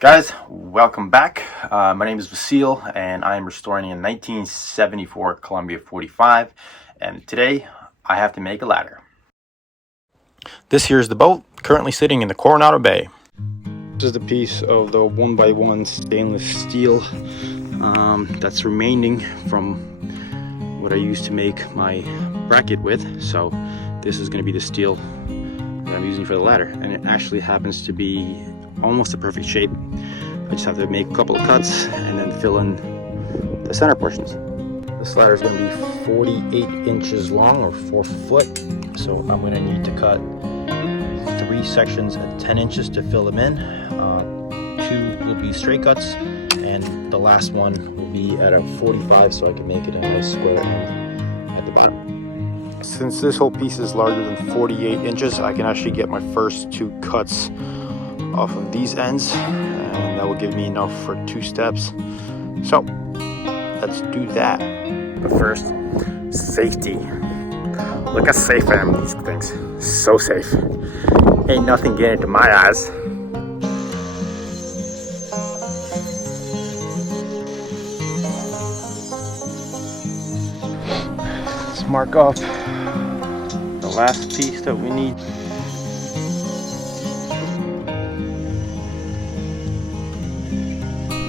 Guys, welcome back. My name is Vasile, and I am restoring a 1974 Columbia 45, and today I have to make a ladder. This here is the boat, currently sitting in the Coronado Bay. This is the piece of the 1x1 stainless steel that's remaining from what I used to make my bracket with. So this is going to be the steel that I'm using for the ladder, and it actually happens to be almost a perfect shape. I just have to make a couple of cuts and then fill in the center portions. This ladder is going to be 48 inches long, or 4 foot, so I'm going to need to cut 3 sections at 10 inches to fill them in. 2 will be straight cuts, and the last one will be at a 45, so I can make it a nice square end at the bottom. Since this whole piece is larger than 48 inches, I can actually get my first 2 cuts off of these ends, and that will give me enough for 2 steps. So let's do that. But first, safety. Look how safe I am with these things. So safe. Ain't nothing getting into my eyes. Let's mark off the last piece that we need.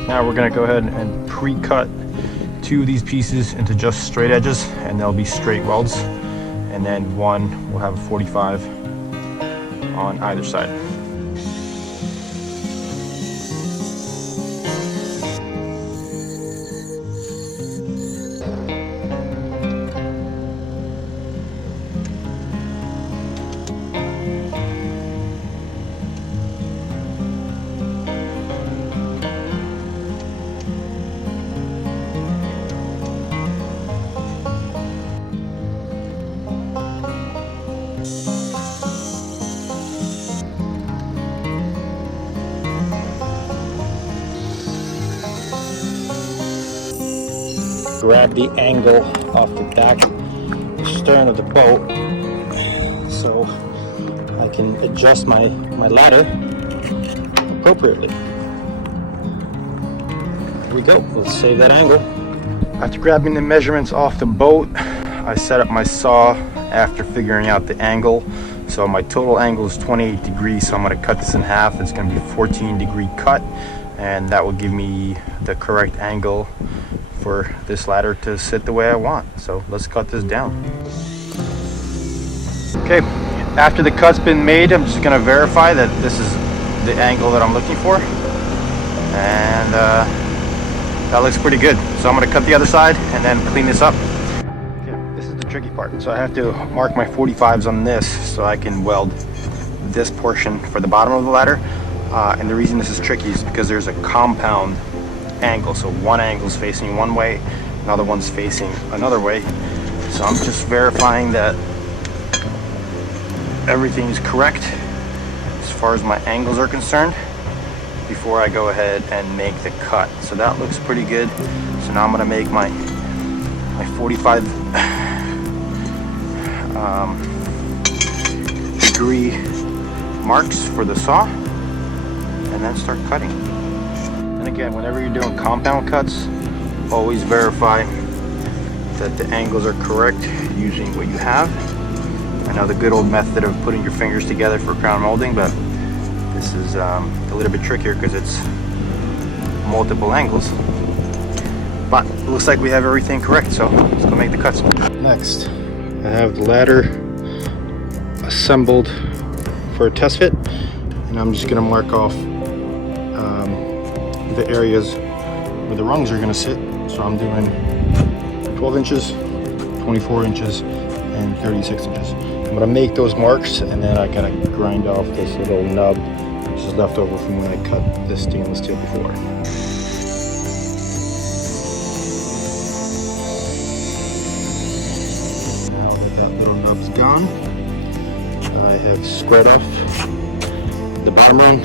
Now we're going to go ahead and pre-cut 2 of these pieces into just straight edges, and they'll be straight welds, and then one will have a 45 on either side. Grab the angle off the back, the stern of the boat, so I can adjust my ladder appropriately. Here we go. Let's save that angle. After grabbing the measurements off the boat, I set up my saw after figuring out the angle. So my total angle is 28 degrees, so I'm going to cut this in half. It's going to be a 14-degree cut, and that will give me the correct angle for this ladder to sit the way I want. So let's cut this down. Okay, after the cut's been made, I'm just going to verify that this is the angle that I'm looking for, and that looks pretty good. So I'm going to cut the other side and then clean this up. Okay, this is the tricky part. So I have to mark my 45s on this so I can weld this portion for the bottom of the ladder. And the reason this is tricky is because there's a compound angle, so one angle is facing one way, another one's facing another way. So I'm just verifying that everything is correct as far as my angles are concerned before I go ahead and make the cut. So that looks pretty good. So now I'm going to make my 45 degree marks for the saw, and then start cutting. And again, whenever you're doing compound cuts, always verify that the angles are correct using what you have. I know the good old method of putting your fingers together for crown molding, but this is a little bit trickier because it's multiple angles. But it looks like we have everything correct, so let's go make the cuts. Next, I have the ladder assembled for a test fit, and I'm just going to mark off the areas where the rungs are going to sit. So I'm doing 12 inches, 24 inches, and 36 inches. I'm going to make those marks, and then I gotta grind off this little nub which is left over from when I cut this stainless steel before. Now that that little nub's gone, I have squared off the bottom rung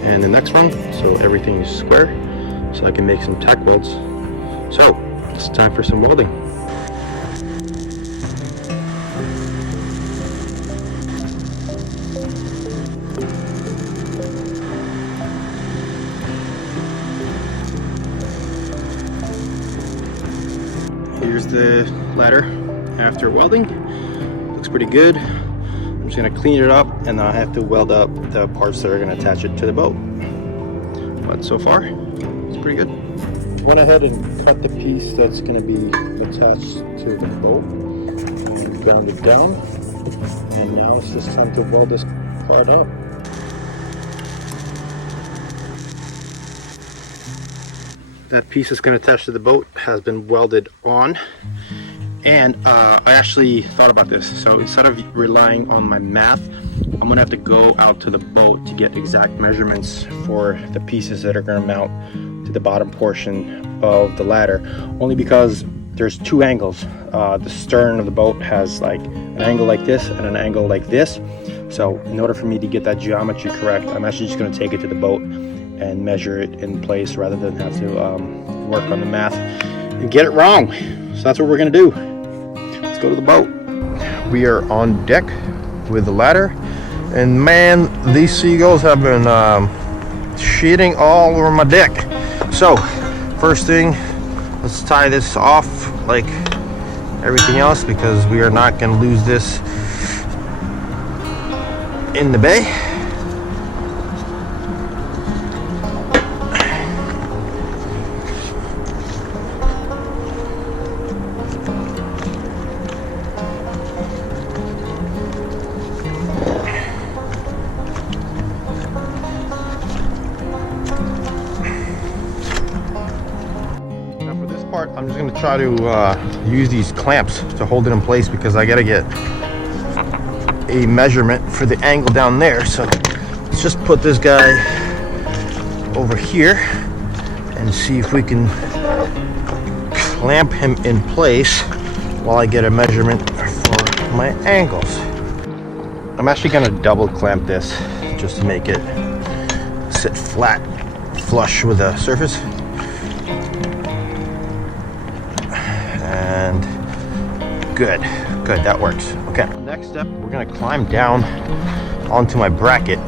and the next rung, so everything is square, so I can make some tack welds. So it's time for some welding. the ladder after welding. Looks pretty good. I'm just gonna clean it up, and I have to weld up the parts that are gonna attach it to the boat. But so far, it's pretty good. Went ahead and cut the piece that's gonna be attached to the boat and ground it down. And now it's just time to weld this part up. That piece that's going to attach to the boat has been welded on, and I actually thought about this. So instead of relying on my math, I'm going to have to go out to the boat to get exact measurements for the pieces that are going to mount to the bottom portion of the ladder, only because there's two angles. The stern of the boat has like an angle like this and an angle like this. So in order for me to get that geometry correct, I'm actually just going to take it to the boat and measure it in place rather than have to work on the math and get it wrong. So that's what we're gonna do. Let's go to the boat. We are on deck with the ladder, and man, these seagulls have been shitting all over my deck. So first thing, let's tie this off like everything else, because we are not going to lose this in the bay. I'm just going to try to use these clamps to hold it in place, because I got to get a measurement for the angle down there. So let's just put this guy over here and see if we can clamp him in place while I get a measurement for my angles. I'm actually going to double clamp this just to make it sit flat, flush with the surface. And good, that works. Okay, next step, we're gonna climb down onto my bracket.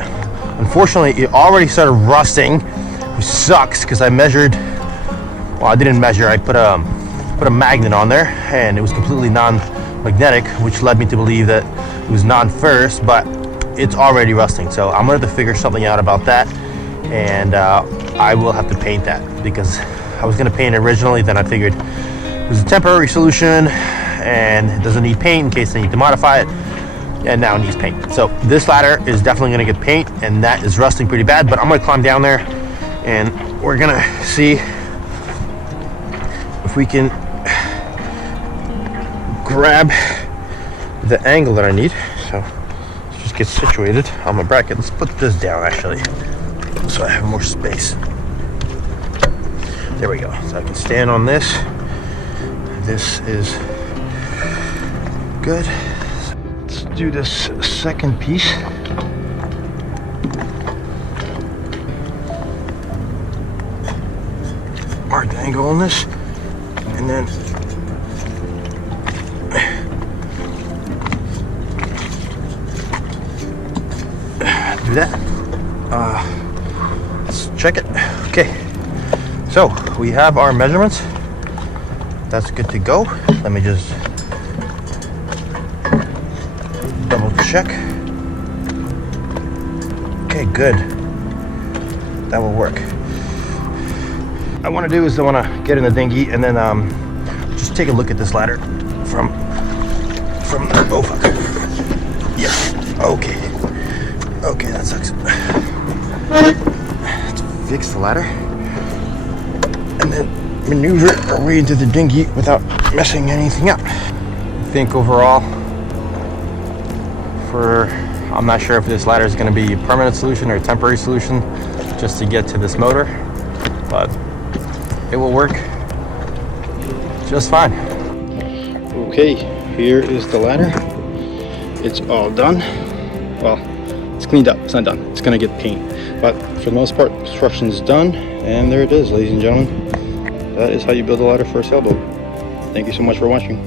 Unfortunately, it already started rusting, which sucks, because I measured, well, I didn't measure, I put a magnet on there, and it was completely non-magnetic, which led me to believe that it was non-ferrous, but it's already rusting. So I'm gonna have to figure something out about that, and I will have to paint that, because I was gonna paint it originally, then I figured it was a temporary solution and it doesn't need paint in case I need to modify it, and now it needs paint. So this ladder is definitely going to get paint, and that is rusting pretty bad, but I'm going to climb down there and we're going to see if we can grab the angle that I need. So let's just get situated on my bracket. Let's put this down actually so I have more space. There we go. So I can stand on this. This is good. Let's do this second piece. Mark the angle on this, and then do that. Let's check it. Okay, so we have our measurements. That's good to go. Let me just double check. Okay, good. That will work. What I want to do is I want to get in the dinghy and then just take a look at this ladder from oh fuck. Yeah. Okay, that sucks. Let's fix the ladder and then maneuver our way into the dinghy without messing anything up. I think overall, I'm not sure if this ladder is going to be a permanent solution or a temporary solution just to get to this motor, but it will work just fine. Okay, here is the ladder. It's all done. Well, it's cleaned up, it's not done. It's going to get paint, but for the most part, construction is done, and there it is, ladies and gentlemen. That is how you build a ladder for a sailboat. Thank you so much for watching.